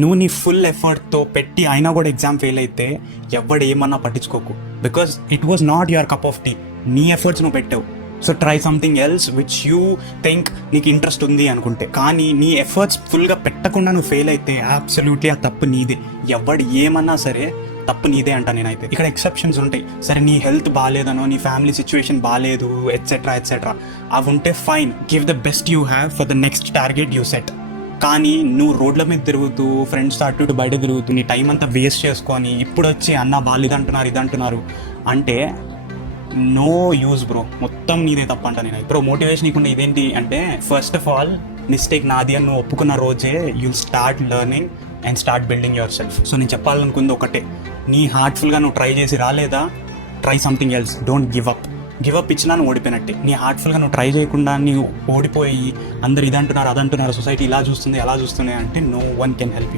నువ్వు నీ ఫుల్ ఎఫర్ట్తో పెట్టి అయినా కూడా ఎగ్జామ్ ఫెయిల్ అయితే ఎవడు ఏమన్నా పట్టించుకోకు, because it was not your cup of tea. నీ ఎఫర్ట్స్ నువ్వు పెట్టావు. So try something else which you think నీకు ఇంట్రెస్ట్ ఉంది అనుకుంటే. కానీ నీ ఎఫర్ట్స్ ఫుల్గా పెట్టకుండా నువ్వు ఫెయిల్ అయితే అబ్సల్యూట్లీ ఆ తప్పు నీదే. ఎవడు ఏమన్నా సరే తప్పు నీదే అంట నేనైతే. ఇక్కడ ఎక్సెప్షన్స్ ఉంటాయి. సరే నీ హెల్త్ బాగాలేదనో, నీ ఫ్యామిలీ సిచ్యువేషన్ బాగాలేదు, ఎట్సెట్రా ఎట్సెట్రా, అవి ఉంటే fine, give the best you have for the next target you set. కానీ నువ్వు రోడ్ల మీద తిరుగుతూ, ఫ్రెండ్స్తో అటు ఇటు బయట తిరుగుతూ, నీ టైం అంతా వేస్ట్ చేసుకొని ఇప్పుడు వచ్చి అన్న వాళ్ళు ఇదంటున్నారు ఇదంటున్నారు అంటే నో యూజ్ బ్రో. మొత్తం నీదే తప్ప అంట నేను. బ్రో మోటివేషన్ ఇవ్వకుండా ఇదేంటి అంటే, ఫస్ట్ ఆఫ్ ఆల్ మిస్టేక్ నాది అని నువ్వు ఒప్పుకున్న రోజే you'll start learning and start building your self. So నేను చెప్పాలనుకుంది ఒకటే, నీ హార్ట్ఫుల్గా నువ్వు ట్రై చేసి రాలేదా, try something else. Don't give up. Give up ఇచ్చినా నువ్వు ఓడిపోయినట్టే. నీ హార్ట్ఫుల్గా నువ్వు ట్రై చేయకుండా నీవు ఓడిపోయి అందరు ఇదంటున్నారు అదంటున్నారు, సొసైటీ ఇలా చూస్తుంది అలా చూస్తుంది అంటే no one can help you.